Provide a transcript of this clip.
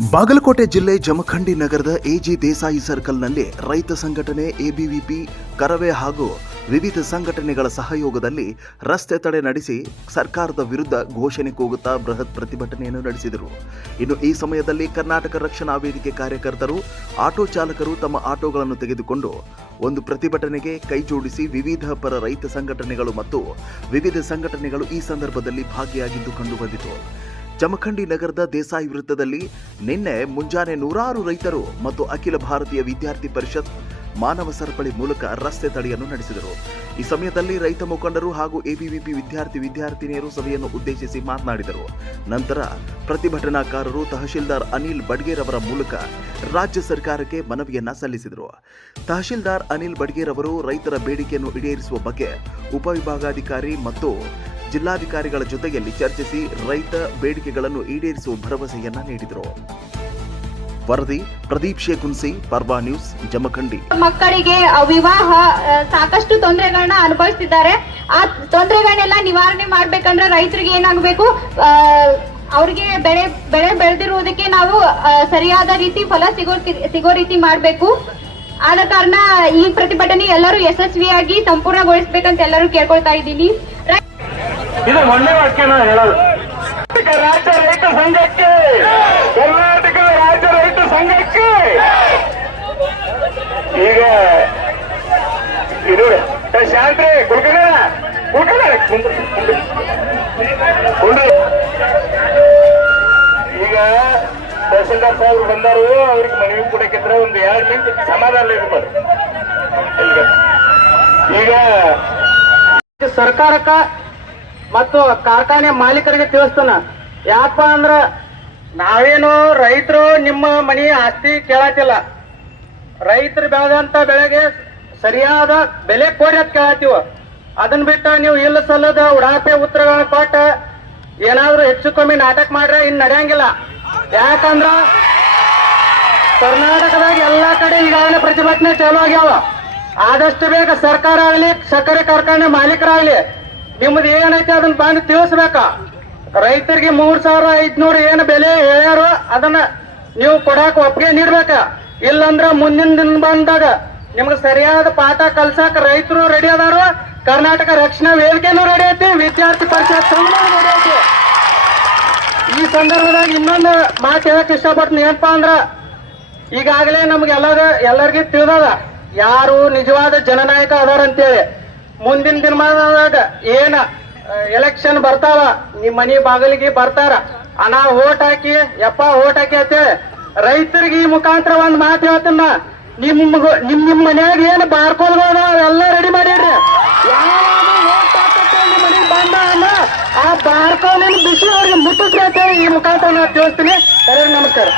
ಬಾಗಲಕೋಟೆ ಜಿಲ್ಲೆ ಜಮಖಂಡಿ ನಗರದ ಎಜಿ ದೇಸಾಯಿ ಸರ್ಕಲ್ನಲ್ಲಿ ರೈತ ಸಂಘಟನೆ ಎಬಿವಿಪಿ ಕರವೇ ಹಾಗೂ ವಿವಿಧ ಸಂಘಟನೆಗಳ ಸಹಯೋಗದಲ್ಲಿ ರಸ್ತೆ ತಡೆ ನಡೆಸಿ ಸರ್ಕಾರದ ವಿರುದ್ಧ ಘೋಷಣೆ ಕೂಗುತ್ತಾ ಬೃಹತ್ ಪ್ರತಿಭಟನೆಯನ್ನು ನಡೆಸಿದರು. ಇನ್ನು ಈ ಸಮಯದಲ್ಲಿ ಕರ್ನಾಟಕ ರಕ್ಷಣಾ ವೇದಿಕೆ ಕಾರ್ಯಕರ್ತರು, ಆಟೋ ಚಾಲಕರು ತಮ್ಮ ಆಟೋಗಳನ್ನು ತೆಗೆದುಕೊಂಡು ಒಂದು ಪ್ರತಿಭಟನೆಗೆ ಕೈಜೋಡಿಸಿ ವಿವಿಧ ಪರ ರೈತ ಸಂಘಟನೆಗಳು ಮತ್ತು ವಿವಿಧ ಸಂಘಟನೆಗಳು ಈ ಸಂದರ್ಭದಲ್ಲಿ ಭಾಗಿಯಾಗಿದ್ದು ಕಂಡುಬಂದಿತು. ಜಮಖಂಡಿ ನಗರದ ದೇಸಾಯಿ ವೃತ್ತದಲ್ಲಿ ನಿನ್ನೆ ಮುಂಜಾನೆ ನೂರಾರು ರೈತರು ಮತ್ತು ಅಖಿಲ ಭಾರತೀಯ ವಿದ್ಯಾರ್ಥಿ ಪರಿಷತ್ ಮಾನವ ಸರಪಳಿ ಮೂಲಕ ರಸ್ತೆ ತಡೆಯನ್ನು ನಡೆಸಿದರು. ಈ ಸಮಯದಲ್ಲಿ ರೈತ ಮುಖಂಡರು ಹಾಗೂ ಎಬಿವಿಪಿ ವಿದ್ಯಾರ್ಥಿ ವಿದ್ಯಾರ್ಥಿನಿಯರು ಸಭೆಯನ್ನು ಉದ್ದೇಶಿಸಿ ಮಾತನಾಡಿದರು. ನಂತರ ಪ್ರತಿಭಟನಾಕಾರರು ತಹಶೀಲ್ದಾರ್ ಅನಿಲ್ ಬಡ್ಗೇರ್ ಅವರ ಮೂಲಕ ರಾಜ್ಯ ಸರ್ಕಾರಕ್ಕೆ ಮನವಿಯನ್ನ ಸಲ್ಲಿಸಿದರು. ತಹಶೀಲ್ದಾರ್ ಅನಿಲ್ ಬಡ್ಗೇರ್ ಅವರು ರೈತರ ಬೇಡಿಕೆಯನ್ನು ಈಡೇರಿಸುವ ಬಗ್ಗೆ ಉಪವಿಭಾಗಾಧಿಕಾರಿ ಮತ್ತು ಜಿಲ್ಲಾಧಿಕಾರಿಗಳ ಜೊತೆಯಲ್ಲಿ ಚರ್ಚಿಸಿ ರೈತ ಬೇಡಿಕೆಗಳನ್ನು ಈಡೇರಿಸುವ ಭರವಸೆಯನ್ನ ನೀಡಿದರು. ವರದಿ ಪ್ರದೀಪ್ ಶೇಖುನ್ಸಿ ಪರ್ವಾ ನ್ಯೂಸ್, ಜಮಖಂಡಿ. ಮಕ್ಕಳಿಗೆ ವಿವಾಹ ಸಾಕಷ್ಟು ತೊಂದರೆಗಳನ್ನ ಅನುಭವಿಸ್ತಿದ್ದಾರೆ. ಆ ತೊಂದರೆಗಳನ್ನೆಲ್ಲ ನಿವಾರಣೆ ಮಾಡ್ಬೇಕಂದ್ರೆ ರೈತರಿಗೆ ಏನಾಗಬೇಕು? ಅವ್ರಿಗೆ ಬೆಳೆ ಬೆಳೆ ಬೆಳೆದಿರುವುದಕ್ಕೆ ನಾವು ಸರಿಯಾದ ರೀತಿ ಫಲ ಸಿಗೋ ಸಿಗೋ ರೀತಿ ಮಾಡಬೇಕು. ಆದ ಕಾರಣ ಈ ಪ್ರತಿಭಟನೆ ಎಲ್ಲರೂ ಯಶಸ್ವಿಯಾಗಿ ಸಂಪೂರ್ಣಗೊಳಿಸ್ಬೇಕಂತ ಎಲ್ಲರೂ ಕೇಳ್ಕೊಳ್ತಾ ಇದ್ದೀನಿ. ಇದು ಮೊನ್ನೆ ವಾಕ್ಯ ನಾನು ಹೇಳೋದು. ರಾಜ್ಯ ರೈತ ಸಂಘಕ್ಕೆ. ಕರ್ನಾಟಕ ರಾಜ್ಯ ರೈತ ಸಂಘಕ್ಕೆ. ಈಗ ಇದು ಶಾಂತ್ರಿ ಕುಡ್ಕಣ. ಕುಂಡ್ರಿ ಈಗ ತಹಸೀಲ್ದಾರ್ ಸಾಹೇಬ್ರು ಬಂದಾರು, ಅವ್ರಿಗೆ ಮನವಿ ಕೊಡಕ್ಕಿದ್ರೆ ಒಂದು ಎರಡು ಮಿನಿಟ್ ಸಮಾಧಾನ ಇರ್ಬೋದು. ಈಗ ಸರ್ಕಾರಕ್ಕ ಮತ್ತು ಕಾರ್ಖಾನೆ ಮಾಲೀಕರಿಗೆ ತಿಳಿಸ್ತಾನ. ಯಾಕಪ್ಪ ಅಂದ್ರ ನಾವೇನು ರೈತರು ನಿಮ್ಮ ಮನಿ ಆಸ್ತಿ ಕೇಳತ್ತಿಲ್ಲ. ರೈತರು ಬೆಳೆದಂತ ಬೆಳೆಗೆ ಸರಿಯಾದ ಬೆಲೆ ಕೊಡಿ ಅಂತ ಕೇಳತ್ತೀವ. ಅದನ್ನ ಬಿಟ್ಟು ನೀವು ಇಲ್ಲ ಸಲ್ಲದ ಉಡಾಪೆ ಉತ್ತರಗಳನ್ನ ಕೊಟ್ಟ ಏನಾದ್ರೂ ಹೆಚ್ಚು ಕಮ್ಮಿ ನಾಟಕ ಮಾಡ್ರೆ ಇನ್ ನಡೆಯಂಗಿಲ್ಲ. ಯಾಕಂದ್ರ ಕರ್ನಾಟಕದಾಗ ಎಲ್ಲಾ ಕಡೆ ಈಗಾಗಲೇ ಪ್ರತಿಭಟನೆ ಚಾಲು ಆಗ್ಯಾವ. ಆದಷ್ಟು ಬೇಗ ಸರ್ಕಾರ ಆಗಲಿ, ಸಕ್ಕರೆ ಕಾರ್ಖಾನೆ ಮಾಲೀಕರಾಗ್ಲಿ ನಿಮ್ದು ಏನೈತೆ ಅದನ್ನ ಬಂದು ತಿಳಿಸ್ಬೇಕ? ರೈತರಿಗೆ ಮೂರ್ ಸಾವಿರ ಐದ್ನೂರು ಏನು ಬೆಲೆ ಹೇಳ್ಯಾರೋ ಅದನ್ನ ನೀವು ಕೊಡಾಕ ಒಪ್ಪಿಗೆ ನೀಡ್ಬೇಕ. ಇಲ್ಲಂದ್ರ ಮುಂದಿನ ದಿನ ಬಂದಾಗ ನಿಮ್ಗೆ ಸರಿಯಾದ ಪಾಠ ಕಲ್ಸಾಕ ರೈತರು ರೆಡಿ ಅದಾರು. ಕರ್ನಾಟಕ ರಕ್ಷಣಾ ವೇದಿಕೆನೂ ರೆಡಿ ಐತಿ. ವಿದ್ಯಾರ್ಥಿ ಪರಿಷತ್ ರೆಡಿ ಐತಿ. ಈ ಸಂದರ್ಭದಾಗ ಇನ್ನೊಂದು ಮಾತು ಹೇಳಕ್ ಇಷ್ಟಪಡ್ತೀನಿ. ಏನಪ್ಪಾ ಅಂದ್ರ ಈಗಾಗಲೇ ನಮ್ಗೆ ಎಲ್ಲರ ಎಲ್ಲರಿಗೂ ತಿಳಿದದ. ಯಾರು ನಿಜವಾದ ಜನನಾಯಕ ಅದಾರ ಅಂತೇಳಿ ಮುಂದಿನ ದಿನಮಾನದಾಗ ಏನ ಎಲೆಕ್ಷನ್ ಬರ್ತಾವ ನಿಮ್ ಮನಿ ಬಾಗಿಲಿಗೆ ಬರ್ತಾರ. ಅನಾ ಓಟ್ ಹಾಕಿ, ಯಪ್ಪ ಓಟ್ ಹಾಕಿ ಅಂತೇಳಿ ರೈತರಿಗೆ ಈ ಮುಖಾಂತರ ಒಂದ್ ಮಾತು ಹೇಳ್ತೀನ ನಿಮ್ ನಿಮ್ ನಿಮ್ ಮನ್ಯಾಗ ಏನ್ ಬಾರ್ಕೋಲ್ಗಳು ಅವೆಲ್ಲ ರೆಡಿ ಮಾಡಿಡ್ರಿ ಬಂದ ಆ ಬಾರ್ಕೋಲಿನ ಬಿಸಿ ಅವ್ರಿಗೆ ಮುಟ್ಟಿಸ್ರಿ ಅಂತೇಳಿ ಈ ಮುಖಾಂತರ ನಾನು ತಿಳಿಸ್ತೀನಿ. ಎಲ್ಲರಿಗೂ ನಮಸ್ಕಾರ.